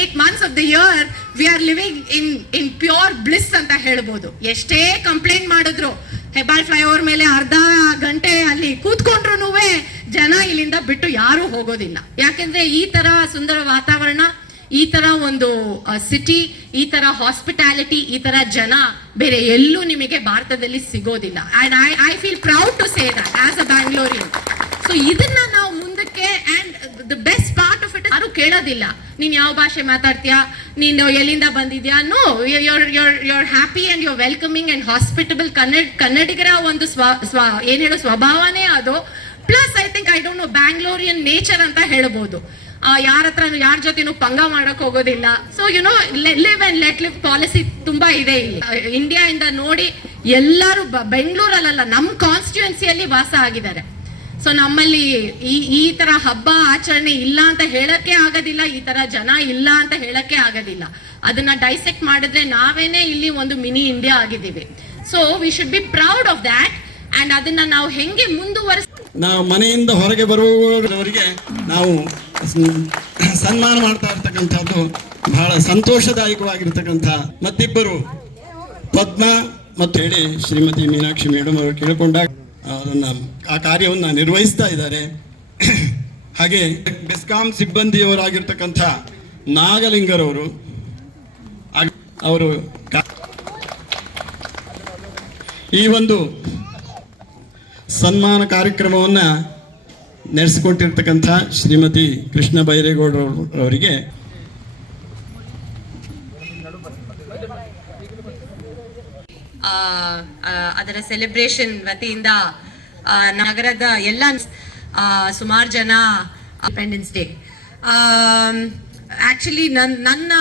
Eight months of the year we are living in in pure bliss ಅಂತ ಹೇಳ್ಬೋದು. ಎಷ್ಟೇ complaint ಮಾಡಿದ್ರು, Hebbal flyover ಮೇಲೆ ಅರ್ಧ ಗಂಟೆ ಅಲ್ಲಿ ಕೂತ್ಕೊಂಡ್ರು ಜನ ಇಲ್ಲಿಂದ ಬಿಟ್ಟು ಯಾರು ಹೋಗೋದಿಲ್ಲ. ಯಾಕೆಂದ್ರೆ ಈ ತರ ಸುಂದರ ವಾತಾವರಣ, ಈ ತರ ಒಂದು ಸಿಟಿ ಈ ತರ ಹಾಸ್ಪಿಟಾಲಿಟಿ ಈ ತರ ಜನ ಬೇರೆ ಎಲ್ಲೂ ನಿಮಗೆ ಭಾರತದಲ್ಲಿ ಸಿಗೋದಿಲ್ಲ. And I I feel proud to say that as a Bangalorean so ಇದನ್ನ ನಾವು ಮುಂದಕ್ಕೆ ಅಂಡ್ ದ ಬೆಸ್ಟ್ ಯಾರು ಕೇಳೋದಿಲ್ಲ. ನೀನ್ ಯಾವ ಭಾಷೆ ಮಾತಾಡ್ತೀಯಾ? ನೀನು ಎಲ್ಲಿಂದ ಬಂದಿದ್ಯಾ? No your your your happy and your welcoming and hospitable Kannada, ಕನ್ನಡಿಗರ ಒಂದು ಸ್ವ ಸ್ವ, ಏನ್ ಹೇಳೋ ಸ್ವಭಾವನೇ ಅದು. Plus I think I don't know Bangalorean nature ಅಂತ ಹೇಳ್ಬೋದು. ಯಾರ ಹತ್ರ ಯಾರ ಜೊತೆನೂ ಪಂಗ ಮಾಡಕ್ ಹೋಗೋದಿಲ್ಲ. So you know live and let live policy ತುಂಬಾ ಇದೆ ಇಲ್ಲಿ. ಇಂಡಿಯಾ ಇಂದ ನೋಡಿ ಎಲ್ಲರೂ ಬೆಂಗಳೂರಲ್ಲ ನಮ್ಮ ಕಾನ್ಸ್ಟಿಟ್ಯೂನ್ಸಿಯಲ್ಲಿ ವಾಸ ಆಗಿದ್ದಾರೆ. ಸೊ ನಮ್ಮಲ್ಲಿ ಈ ಈ ತರ ಹಬ್ಬ ಆಚರಣೆ ಇಲ್ಲ ಅಂತ ಹೇಳಕ್ಕೆ ಆಗೋದಿಲ್ಲ, ಈ ತರ ಜನ ಇಲ್ಲ ಅಂತ ಹೇಳಕ್ಕೆ ಆಗೋದಿಲ್ಲ. ಅದನ್ನ ಡೈಸೆಕ್ಟ್ ಮಾಡಿದ್ರೆ ನಾವೇನೆ ಇಲ್ಲಿ ಒಂದು ಮಿನಿ ಇಂಡಿಯಾ ಆಗಿದ್ದೀವಿ. So we should be proud of that and ಅದನ್ನ ನಾವು ಹೆಂಗೆ ಮುಂದುವರಿಸ ನಾವು ಮನೆಯಿಂದ ಹೊರಗೆ ಬರುವವರಿಗೆ ನಾವು ಸನ್ಮಾನ ಮಾಡ್ತಾ ಇರ್ತಕ್ಕಂಥದ್ದು ಬಹಳ ಸಂತೋಷದಾಯಕವಾಗಿರ್ತಕ್ಕಂಥ ಮತ್ತಿಬ್ಬರು, ಪದ್ಮ ಮತ್ತು ಹೇಳಿ ಶ್ರೀಮತಿ ಮೀನಾಕ್ಷಿ ಮೇಡಮ್ ಅವರು ಕೇಳಿಕೊಂಡಾಗ ಅದನ್ನು ಆ ಕಾರ್ಯವನ್ನು ನಿರ್ವಹಿಸ್ತಾ ಇದ್ದಾರೆ. ಹಾಗೆ ಬೆಸ್ಕಾಂ ಸಿಬ್ಬಂದಿಯವರಾಗಿರ್ತಕ್ಕಂಥ ನಾಗಲಿಂಗರವರು ಅವರು ಈ ಒಂದು ಸನ್ಮಾನ ಕಾರ್ಯಕ್ರಮವನ್ನು ನಡೆಸಿಕೊಟ್ಟಿರ್ತಕ್ಕಂಥ ಶ್ರೀಮತಿ ಕೃಷ್ಣ ಬೈರೇಗೌಡ ಅವರಿಗೆ ಆ, ಆ, ಅದರ ಸೆಲೆಬ್ರೇಷನ್ ವತಿಯಿಂದ ನಗರದ ಎಲ್ಲ ಸುಮಾರು ಜನ ಇಂಡಿಪೆಂಡೆನ್ಸ್ ಡೇ ಆ್ಯಕ್ಚುಲಿ ನನ್ನ ನನ್ನ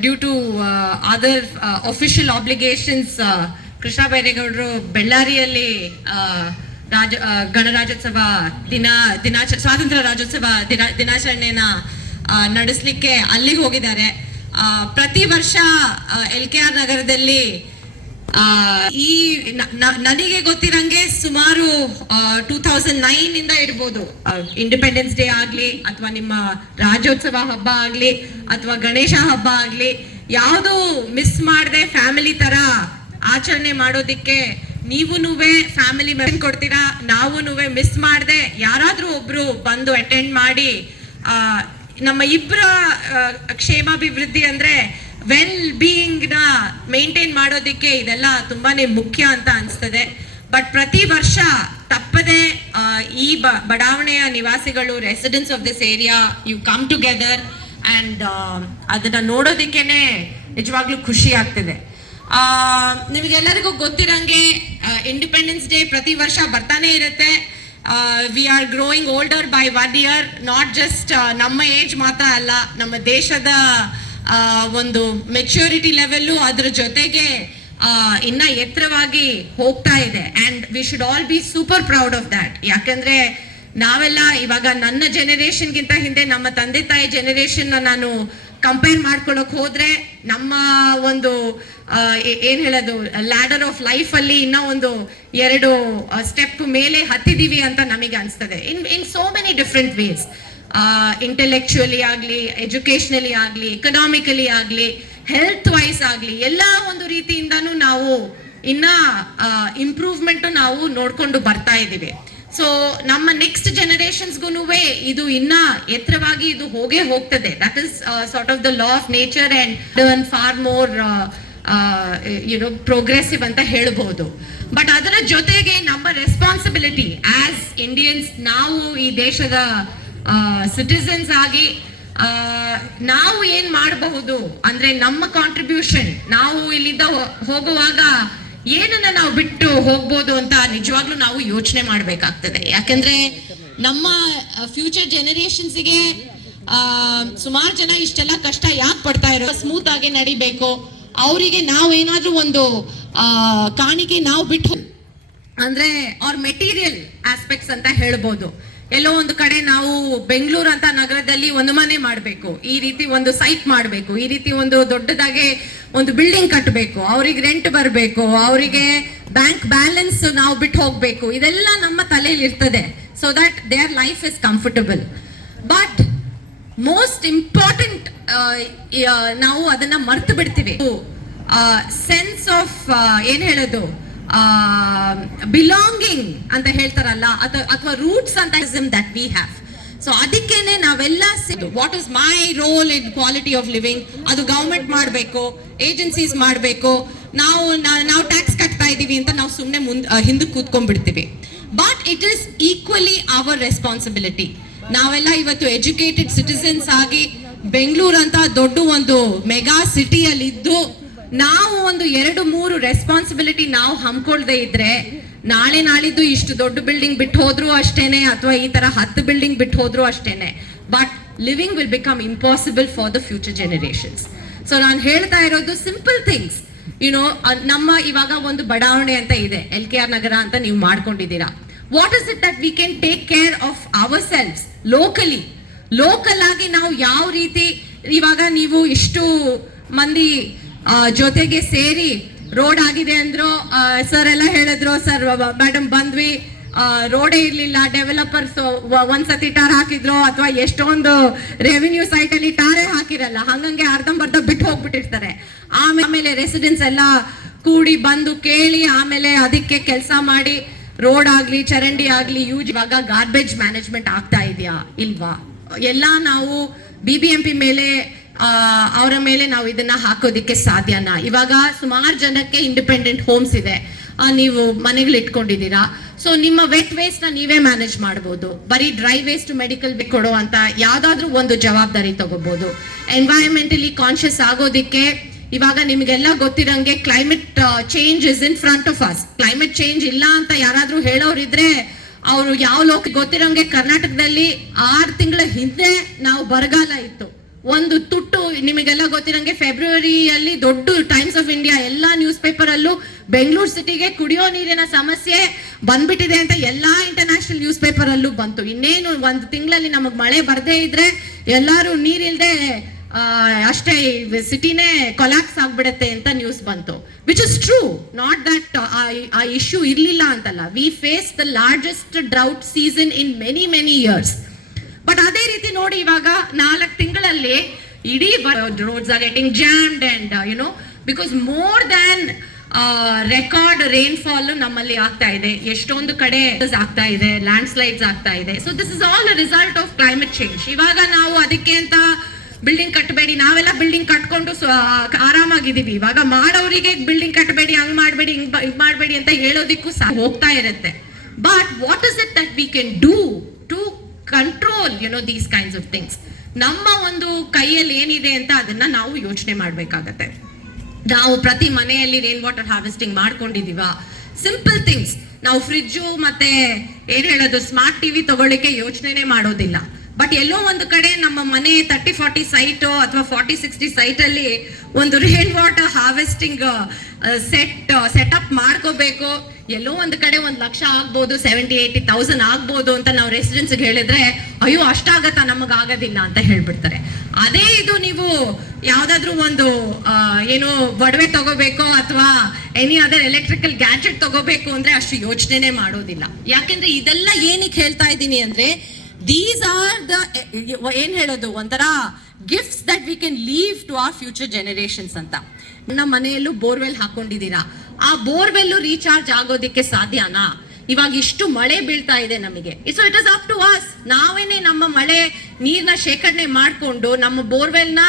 due to other official obligations Krishna ಬೈರೇಗೌಡರು ಬೆಳ್ಳಾರಿಯಲ್ಲಿ ರಾಜ ಗಣರಾಜ್ಯೋತ್ಸವ ದಿನ, ದಿನಾಚ, ಸ್ವಾತಂತ್ರ್ಯ ರಾಜ್ಯೋತ್ಸವ ದಿನ, ದಿನಾಚರಣೆನ ನಡೆಸಲಿಕ್ಕೆ ಅಲ್ಲಿಗೆ ಹೋಗಿದ್ದಾರೆ. ಪ್ರತಿ ವರ್ಷ ಎಲ್ ಕೆ ಆರ್ ನಗರದಲ್ಲಿ ಈ ನನಗೆ ಗೊತ್ತಿರಂಗೆ ಸುಮಾರು ಟೂ ತೌಸಂಡ್ ನೈನ್ ಇಂದ ಇರ್ಬೋದು ಇಂಡಿಪೆಂಡೆನ್ಸ್ ಡೇ ಆಗ್ಲಿ, ಅಥವಾ ನಿಮ್ಮ ರಾಜ್ಯೋತ್ಸವ ಹಬ್ಬ ಆಗ್ಲಿ, ಅಥವಾ ಗಣೇಶ ಹಬ್ಬ ಆಗ್ಲಿ, ಯಾವುದು ಮಿಸ್ ಮಾಡದೆ ಫ್ಯಾಮಿಲಿ ತರ ಆಚರಣೆ ಮಾಡೋದಿಕ್ಕೆ ನೀವು ಫ್ಯಾಮಿಲಿ ಮೆಂಬರ್ ಕೊಡ್ತೀರಾ ನಾವು ಮಿಸ್ ಮಾಡದೆ ಯಾರಾದ್ರೂ ಒಬ್ರು ಬಂದು ಅಟೆಂಡ್ ಮಾಡಿ ನಮ್ಮ ಇಬ್ಬರ ಕ್ಷೇಮಾಭಿವೃದ್ಧಿ ಅಂದ್ರೆ ವೆಲ್ ಬೀಯಿಂಗ್ನ ಮೇಂಟೈನ್ ಮಾಡೋದಕ್ಕೆ ಇದೆಲ್ಲ ತುಂಬಾನೇ ಮುಖ್ಯ ಅಂತ ಅನಿಸ್ತದೆ. ಬಟ್ ಪ್ರತಿ ವರ್ಷ ತಪ್ಪದೆ ಈ ಬಡಾವಣೆಯ ನಿವಾಸಿಗಳು residence of this area you come together and ಅದನ್ನು ನೋಡೋದಕ್ಕೇನೆ ನಿಜವಾಗ್ಲೂ ಖುಷಿ ಆಗ್ತಿದೆ. ನಿಮಗೆಲ್ಲರಿಗೂ ಗೊತ್ತಿರಂಗೆ ಇಂಡಿಪೆಂಡೆನ್ಸ್ ಡೇ ಪ್ರತಿ ವರ್ಷ ಬರ್ತಾನೆ ಇರುತ್ತೆ. We are growing older by one year not just ನಮ್ಮ ಏಜ್ ಮಾತ್ರ ಅಲ್ಲ, ನಮ್ಮ ದೇಶದ ಒಂದು ಮೆಚ್ಯೂರಿಟಿ ಲೆವೆಲ್ಲು ಅದರ ಜೊತೆಗೆ ಇನ್ನ ಎತ್ತರವಾಗಿ ಹೋಗ್ತಾ ಇದೆ. And we should all be super proud of that ಯಾಕಂದ್ರೆ ನಾವೆಲ್ಲ ಇವಾಗ ನನ್ನ ಜನರೇಷನ್ಗಿಂತ ಹಿಂದೆ ನಮ್ಮ ತಂದೆ ತಾಯಿ ಜನರೇಷನ್ನ ನಾನು ಕಂಪೇರ್ ಮಾಡ್ಕೊಳ್ಳೋಕೆ ಹೋದ್ರೆ ನಮ್ಮ ಒಂದು ಏನ್ ಹೇಳೋದು ಲ್ಯಾಡರ್ ಆಫ್ ಲೈಫ್ ಅಲ್ಲಿ ಇನ್ನ ಒಂದು ಎರಡು ಸ್ಟೆಪ್ ಮೇಲೆ ಹತ್ತಿದೀವಿ ಅಂತ ನಮಗೆ ಅನಿಸ್ತದೆ. In in so many different ways intellectually ಆಗಲಿ ಎಜುಕೇಶನಲಿ ಆಗಲಿ ಎಕನಾಮಿಕಲಿ ಆಗಲಿ ಹೆಲ್ತ್ ವೈಸ್ ಆಗಲಿ, ಎಲ್ಲಾ ಒಂದು ರೀತಿಯಿಂದಾನು ನಾವು ಇನ್ನ ಇಂಪ್ರೂವ್ಮೆಂಟ್ ನಾವು ನೋಡ್ಕೊಂಡು ಬರ್ತಾ ಇದೀವಿ. ಸೊ ನಮ್ಮ ನೆಕ್ಸ್ಟ್ ಜನರೇಷನ್ಸ್ಗೂ ಇದು ಇನ್ನ ಎತ್ತರವಾಗಿ ಇದು ಹೋಗೇ ಹೋಗ್ತದೆ. That is sort of the law of nature and for more you know progressive ಅಂತ ಹೇಳ್ಬೋದು. ಬಟ್ ಅದರ ಜೊತೆಗೆ ನಮ್ಮ ರೆಸ್ಪಾನ್ಸಿಬಿಲಿಟಿ ಆಸ್ ಇಂಡಿಯನ್ಸ್ ನಾವು ಈ ದೇಶದ ಸಿಟಿಸನ್ಸ್ ಆಗಿ ಆ, ನಾವು ಏನ್ ಮಾಡಬಹುದು ಅಂದ್ರೆ ನಮ್ಮ ಕಾಂಟ್ರಿಬ್ಯೂಷನ್ ನಾವು ಇಲ್ಲಿಂದ ಹೋಗುವಾಗ ಏನನ್ನ ನಾವು ಬಿಟ್ಟು ಹೋಗ್ಬೋದು ಅಂತ ನಿಜವಾಗ್ಲೂ ನಾವು ಯೋಚನೆ ಮಾಡ್ಬೇಕಾಗ್ತದೆ. ಯಾಕಂದ್ರೆ ನಮ್ಮ ಫ್ಯೂಚರ್ ಜನರೇಷನ್ಸ್ಗೆ ಸುಮಾರು ಜನ ಇಷ್ಟೆಲ್ಲ ಕಷ್ಟ ಯಾಕೆ ಪಡ್ತಾ ಇರೋ ಸ್ಮೂತ್ ಆಗಿ ನಡಿಬೇಕು. ಅವರಿಗೆ ನಾವು ಏನಾದ್ರೂ ಒಂದು ಕಾಣಿಕೆ ನಾವು ಬಿಟ್ಟು ಅಂದ್ರೆ ಅವ್ರ ಮೆಟೀರಿಯಲ್ ಆಸ್ಪೆಕ್ಟ್ಸ್ ಅಂತ ಹೇಳ್ಬೋದು. ಎಲ್ಲೋ ಒಂದು ಕಡೆ ನಾವು ಬೆಂಗಳೂರು ಅಂತ ನಗರದಲ್ಲಿ ಒಂದು ಮನೆ ಮಾಡಬೇಕು. ಈ ರೀತಿ ಒಂದು ಸೈಟ್ ಮಾಡಬೇಕು. ಈ ರೀತಿ ಒಂದು ದೊಡ್ಡದಾಗಿ ಒಂದು ಬಿಲ್ಡಿಂಗ್ ಕಟ್ಟಬೇಕು ಅವ್ರಿಗೆ ರೆಂಟ್ ಬರಬೇಕು, ಅವರಿಗೆ ಬ್ಯಾಂಕ್ ಬ್ಯಾಲೆನ್ಸ್ ನಾವು ಬಿಟ್ಟು ಹೋಗಬೇಕು, ಇದೆಲ್ಲ ನಮ್ಮ ತಲೆಯಲ್ಲಿ ಇರ್ತದೆ. So that their life is comfortable but most important ನಾವು ಅದನ್ನ ಮರ್ತು ಬಿಡ್ತೀವಿ. ಸೆನ್ಸ್ ಆಫ್ ಏನ್ ಹೇಳೋದು? ಬಿಲಾಂಗಿಂಗ್ ಅಂತ ಹೇಳ್ತಾರಲ್ಲ ಅಥವಾ ರೂಟ್ಸ್ ಅಂತ ದಟ್ ವಿ ಹ್ಯಾವ್ ಸೊ ಅದಕ್ಕೇನೆ ನಾವೆಲ್ಲ what is my role in quality of living ಅದು ಗೌರ್ಮೆಂಟ್ ಮಾಡಬೇಕು ಏಜೆನ್ಸೀಸ್ ಮಾಡಬೇಕು. ನಾವು ನಾವು ಟ್ಯಾಕ್ಸ್ ಕಟ್ತಾ ಇದ್ದೀವಿ ಅಂತ ನಾವು ಸುಮ್ಮನೆ ಮುಂದೆ ಹಿಂದಕ್ಕೆ ಕೂತ್ಕೊಂಡ್ಬಿಡ್ತೀವಿ. But it is equally our responsibility ನಾವೆಲ್ಲ ಇವತ್ತು ಎಜುಕೇಟೆಡ್ ಸಿಟಿಸನ್ಸ್ ಆಗಿ ಬೆಂಗಳೂರು ಅಂತ ದೊಡ್ಡ ಒಂದು ಮೆಗಾ ಸಿಟಿಯಲ್ಲಿ ಇದ್ದು ನಾವು ಒಂದು ಎರಡು ಮೂರು ರೆಸ್ಪಾನ್ಸಿಬಿಲಿಟಿ ನಾವು ಹಮ್ಮಿಕೊಳ್ದೇ ಇದ್ರೆ ನಾಳೆ ನಾಳಿದ್ದು ಇಷ್ಟು ದೊಡ್ಡ ಬಿಲ್ಡಿಂಗ್ ಬಿಟ್ಟು ಹೋದ್ರು ಅಷ್ಟೇನೆ, ಅಥವಾ ಈ ತರ ಹತ್ತು ಬಿಲ್ಡಿಂಗ್ ಬಿಟ್ಟು ಹೋದ್ರು ಅಷ್ಟೇನೆ. But living will become impossible for the future generations so ನಾನು ಹೇಳ್ತಾ ಇರೋದು ಸಿಂಪಲ್ ಥಿಂಗ್ಸ್ ಯುನೋ ನಮ್ಮ ಇವಾಗ ಒಂದು ಬಡಾವಣೆ ಅಂತ ಇದೆ. ಎಲ್ ಕೆ ಆರ್ ನಗರ ಅಂತ ನೀವು ಮಾಡ್ಕೊಂಡಿದ್ದೀರಾ. What is it that we can take care of ourselves locally local ಆಗಿ ನಾವು ಯಾವ ರೀತಿ ಇವಾಗ ನೀವು ಇಷ್ಟು ಮಂದಿ ಜೊತೆಗೆ ಸೇರಿ ರೋಡ್ ಆಗಿದೆ ಅಂದ್ರು ಸರ್ ಎಲ್ಲ ಹೇಳಿದ್ರು ಸರ್ ಮೇಡಮ್ ಬಂದ್ವಿ. ರೋಡೇ ಇರ್ಲಿಲ್ಲ. ಡೆವಲಪರ್ಸ್ ಒಂದ್ಸತಿ ಟಾರ್ ಹಾಕಿದ್ರು ಅಥವಾ ಎಷ್ಟೊಂದು ರೆವಿನ್ಯೂ ಸೈಟ್ ಅಲ್ಲಿ ಟಾರೇ ಹಾಕಿರಲ್ಲ. ಹಂಗಂಗೆ ಅರ್ಧಂಬರ್ಧ ಬಿಟ್ಟು ಹೋಗ್ಬಿಟ್ಟಿರ್ತಾರೆ. ಆಮೇಲೆ ರೆಸಿಡೆನ್ಸ್ ಎಲ್ಲ ಕೂಡಿ ಬಂದು ಕೇಳಿ, ಆಮೇಲೆ ಅದಕ್ಕೆ ಕೆಲಸ ಮಾಡಿ, ರೋಡ್ ಆಗ್ಲಿ, ಚರಂಡಿ ಆಗ್ಲಿ ಯೂಜ್ ಇವಾಗ ಗಾರ್ಬೇಜ್ ಮ್ಯಾನೇಜ್ಮೆಂಟ್ ಆಗ್ತಾ ಇದೆಯಾ, ಇಲ್ವಾ? ಎಲ್ಲ ನಾವು ಬಿ ಬಿ ಎಂ ಪಿ ಮೇಲೆ ಅವರ ಮೇಲೆ ನಾವು ಇದನ್ನ ಹಾಕೋದಿಕ್ಕೆ ಸಾಧ್ಯನ. ಇವಾಗ ಸುಮಾರು ಜನಕ್ಕೆ ಇಂಡಿಪೆಂಡೆಂಟ್ ಹೋಮ್ಸ್ ಇದೆ. ನೀವು ಮನೆಗಳು ಇಟ್ಕೊಂಡಿದ್ದೀರಾ. ಸೊ ನಿಮ್ಮ ವೆಟ್ ವೇಸ್ಟ್ನ ನೀವೇ ಮ್ಯಾನೇಜ್ ಮಾಡಬಹುದು ಬರೀ ಡ್ರೈ ವೇಸ್ಟ್ ಮೆಡಿಕಲ್ ಕೊಡೋ ಅಂತ ಯಾವ್ದಾದ್ರೂ ಒಂದು ಜವಾಬ್ದಾರಿ ತಗೋಬಹುದು ಎನ್ವೈರನ್ಮೆಂಟಲಿ ಕಾನ್ಶಿಯಸ್ ಆಗೋದಿಕ್ಕೆ ಇವಾಗ ನಿಮಗೆಲ್ಲ ಗೊತ್ತಿರಂಗೆ climate change is in front of us climate change ಇಲ್ಲ ಅಂತ ಯಾರಾದ್ರೂ ಹೇಳೋರಿದ್ರೆ ಅವರು ಯಾವ ಲೋಕ, ಗೊತ್ತಿರಂಗೆ ಕರ್ನಾಟಕದಲ್ಲಿ ಆರು ತಿಂಗಳ ಹಿಂದೆ ನಾವು ಬರಗಾಲ ಇತ್ತು. ಒಂದು ತುಟ್ಟು ನಿಮಗೆಲ್ಲ ಗೊತ್ತಿರಂಗೆ ಫೆಬ್ರವರಿಯಲ್ಲಿ ದೊಡ್ಡ ಟೈಮ್ಸ್ ಆಫ್ ಇಂಡಿಯಾ ಎಲ್ಲಾ ನ್ಯೂಸ್ ಪೇಪರ್ ಅಲ್ಲೂ ಬೆಂಗಳೂರು ಸಿಟಿಗೆ ಕುಡಿಯೋ ನೀರಿನ ಸಮಸ್ಯೆ ಬಂದ್ಬಿಟ್ಟಿದೆ ಅಂತ ಎಲ್ಲಾ ಇಂಟರ್ನ್ಯಾಷನಲ್ ನ್ಯೂಸ್ ಪೇಪರ್ ಅಲ್ಲೂ ಬಂತು. ಇನ್ನೇನು ಒಂದು ತಿಂಗಳಲ್ಲಿ ನಮಗ್ ಮಳೆ ಬರದೇ ಇದ್ರೆ ಎಲ್ಲಾರು ನೀರಿಲ್ದೆ ಆ, ಅಷ್ಟೇ ಸಿಟಿನೇ ಕೊಲಾಪ್ಸ್ ಆಗ್ಬಿಡತ್ತೆ ಅಂತ ನ್ಯೂಸ್ ಬಂತು. Which is true not that ಆ ಇಶ್ಯೂ ಇರಲಿಲ್ಲ ಅಂತಲ್ಲ. We face the largest drought season in many many years but ಅದೇ ರೀತಿ ನೋಡಿ ಇವಾಗ ನಾಲ್ಕು ತಿಂಗಳಲ್ಲಿ ಇಡೀ roads are getting jammed and you know because more than record rainfall ನಮ್ಮಲ್ಲಿ ಆಗ್ತಾ ಇದೆ. ಎಷ್ಟೊಂದು ಕಡೆ ಆಗ್ತಾ ಇದೆ ಲ್ಯಾಂಡ್ ಸ್ಲೈಡ್ಸ್ ಆಗ್ತಾ ಇದೆ. So this is all result of climate change ಇವಾಗ ನಾವು ಅದಕ್ಕೆ ಅಂತ ಬಿಲ್ಡಿಂಗ್ ಕಟ್ಟಬೇಡಿ, ನಾವೆಲ್ಲ ಬಿಲ್ಡಿಂಗ್ ಕಟ್ಕೊಂಡು ಆರಾಮಾಗಿದ್ದೀವಿ. ಇವಾಗ ಮಾಡೋರಿಗೆ ಬಿಲ್ಡಿಂಗ್ ಕಟ್ಟಬೇಡಿ, ಹಂಗ್ ಮಾಡಬೇಡಿ, ಹಿಂಗ್ ಹಿಂಗ್ ಮಾಡಬೇಡಿ ಅಂತ ಹೇಳೋದಿಕ್ಕೂ ಹೋಗ್ತಾ ಇರುತ್ತೆ. But what is it that we can do to control you know these kinds of things ನಮ್ಮ ಒಂದು ಕೈಯಲ್ಲಿ ಏನಿದೆ ಅಂತ ಅದನ್ನ ನಾವು ಯೋಚನೆ ಮಾಡಬೇಕಾಗತ್ತೆ. ನಾವು ಪ್ರತಿ ಮನೆಯಲ್ಲಿ ರೇನ್ ವಾಟರ್ ಹಾರ್ವೆಸ್ಟಿಂಗ್ ಮಾಡ್ಕೊಂಡಿದೀವ ಸಿಂಪಲ್ ಥಿಂಗ್ಸ್ ನಾವು ಫ್ರಿಜ್ಜು ಮತ್ತೆ ಏನ್ ಹೇಳೋದು ಸ್ಮಾರ್ಟ್ ಟಿವಿ ತಗೊಳ್ಳಿಕ್ಕೆ ಯೋಚನೆನೇ ಮಾಡೋದಿಲ್ಲ. ಬಟ್ ಎಲ್ಲೋ ಒಂದು ಕಡೆ ನಮ್ಮ ಮನೆ ತರ್ಟಿ ಫಾರ್ಟಿ ಸೈಟ್ ಅಥವಾ ಫಾರ್ಟಿ ಸಿಕ್ಸ್ಟಿ ಸೈಟ್ ಅಲ್ಲಿ ಒಂದು rain water harvesting set setup ಮಾಡ್ಕೋಬೇಕು. ಎಲ್ಲೋ ಒಂದು ಕಡೆ ಒಂದು ಲಕ್ಷ ಆಗ್ಬೋದು ಸೆವೆಂಟಿ ಏಯ್ಟಿ ತೌಸಂಡ್ ಆಗ್ಬೋದು ಅಂತ ನಾವು ರೆಸಿಡೆನ್ಸ್ ಹೇಳಿದ್ರೆ, ಅಯ್ಯೋ, ಅಷ್ಟಾಗತ್ತಾ ನಮಗೆ ಆಗೋದಿಲ್ಲ ಅಂತ ಹೇಳ್ಬಿಡ್ತಾರೆ. ಅದೇ ಇದು ನೀವು ಯಾವ್ದಾದ್ರು ಒಂದು ಏನು ಒಡವೆ ತಗೋಬೇಕು ಅಥವಾ ಎನಿ ಅದರ್ ಎಲೆಕ್ಟ್ರಿಕಲ್ ಗ್ಯಾಜೆಟ್ ತಗೋಬೇಕು ಅಂದ್ರೆ ಅಷ್ಟು ಯೋಚನೆ ಮಾಡೋದಿಲ್ಲ. ಯಾಕೆಂದ್ರೆ ಇದೆಲ್ಲ ಏನಕ್ಕೆ ಹೇಳ್ತಾ ಇದ್ದೀನಿ ಅಂದ್ರೆ ದೀಸ್ ಆರ್ ದ ಏನ್ ಹೇಳೋದು, ಒಂಥರ gifts that we can leave to our future generations ಅಂತ. ನಮ್ಮ ಮನೆಯಲ್ಲೂ ಬೋರ್ವೆಲ್ ಹಾಕೊಂಡಿದ್ದೀರಾ? ಆ ಬೋರ್ವೆಲ್ ರೀಚಾರ್ಜ್ ಆಗೋದಿಕ್ಕೆ ಸಾಧ್ಯನಾ? ಇವಾಗ ಇಷ್ಟು ಮಳೆ ಬೀಳ್ತಾ ಇದೆ ನಮಗೆ. So it is up to us ನಾವೇನೆ ನಮ್ಮ ಮಳೆ ನೀರ್ನ ಶೇಖರಣೆ ಮಾಡ್ಕೊಂಡು ನಮ್ಮ ಬೋರ್ವೆಲ್ನ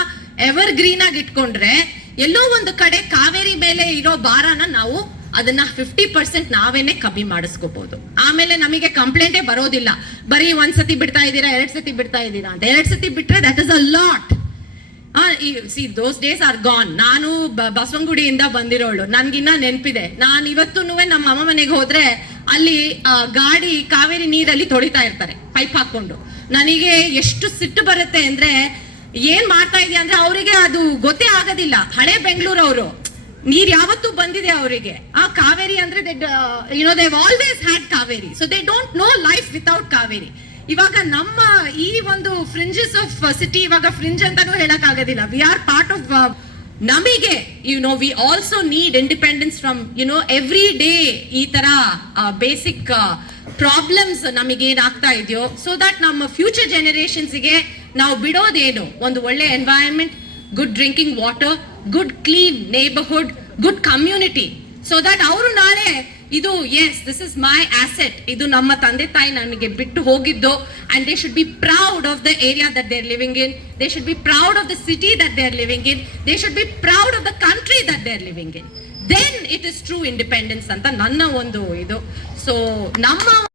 ಎವರ್ ಗ್ರೀನ್ ಆಗಿ ಇಟ್ಕೊಂಡ್ರೆ ಎಲ್ಲೋ ಒಂದು ಕಡೆ ಕಾವೇರಿ ಮೇಲೆ ಇರೋ ಭಾರನ ನಾವು ಅದನ್ನ ಫಿಫ್ಟಿ ಪರ್ಸೆಂಟ್ ನಾವೇನೆ ಕಮ್ಮಿ ಮಾಡಿಸ್ಕೋಬಹುದು ಆಮೇಲೆ ನಮಗೆ ಕಂಪ್ಲೇಂಟೇ ಬರೋದಿಲ್ಲ. ಬರೀ ಒಂದ್ಸತಿ ಬಿಡ್ತಾ ಇದ್ದೀರಾ, ಎರಡ್ ಸತಿ ಬಿಡ್ತಾ ಇದ್ದೀರಾ ಅಂತ. ಎರಡ್ ಸತಿ ಬಿಟ್ರೆ that is a lot see those days are gone ನಾನು ಬಸವನಗುಡಿಯಿಂದ ಬಂದಿರೋಳು. ನನ್ಗಿನ್ನ ನೆನಪಿದೆ. ನಾನು ಇವತ್ತು ನಮ್ಮ ಅಮ್ಮ ಮನೆಗೆ ಹೋದ್ರೆ ಅಲ್ಲಿ ಗಾಡಿ, ಕಾವೇರಿ ನೀರಲ್ಲಿ ತೊಳಿತಾ ಇರ್ತಾರೆ, ಪೈಪ್ ಹಾಕೊಂಡು ನನಗೆ ಎಷ್ಟು ಸಿಟ್ಟು ಬರುತ್ತೆ ಅಂದ್ರೆ, ಏನ್ ಮಾಡ್ತಾ ಇದೆಯಾ ಅಂದ್ರೆ ಅವರಿಗೆ ಅದು ಗೊತ್ತೇ ಆಗೋದಿಲ್ಲ. ಹಳೆ ಬೆಂಗಳೂರು ಅವರು ನೀರ್ ಯಾವತ್ತೂ ಬಂದಿದೆ ಅವರಿಗೆ. ಆ ಕಾವೇರಿ ಅಂದ್ರೆ you know they've always had Kaveri. So they don't know life without Kaveri. ಇವಾಗ ನಮ್ಮ ಈ ಒಂದು ಫ್ರಿಂಜಸ್ ಆಫ್ ಸಿಟಿ ಇವಾಗ ಫ್ರಿಂಜ್ ಅಂತಾನೂ ಹೇಳಕ್ ಆಗೋದಿಲ್ಲ ವಿ ಆರ್ ಪಾರ್ಟ್ ಆಫ್ ನಮಗೆ you know we also need independence from you know every day ಈ ತರ ಬೇಸಿಕ್ ಪ್ರಾಬ್ಲಮ್ಸ್ ನಮಗೆ ಏನಾಗ್ತಾ ಇದೆಯೋ ಸೊ ದಟ್ ನಮ್ಮ ಫ್ಯೂಚರ್ ಜನರೇಷನ್ಸ್ಗೆ ನಾವು ಬಿಡೋದೇನು? ಒಂದು ಒಳ್ಳೆ environment good drinking water good clean neighbourhood good community so that ಅವರು ನಾಳೆ ಇದು yes this is my asset ಇದು ನಮ್ಮ ತಂದೆ ತಾಯಿ ನನಗೆ ಬಿಟ್ಟು ಹೋಗಿದ್ದು. And they should be proud of the area that they are living in they should be proud of the city that they are living in they should be proud of the country that they are living in then it is true independence ಅಂತ ನನ್ನ ಒಂದು ಇದು. So ನಮ್ಮ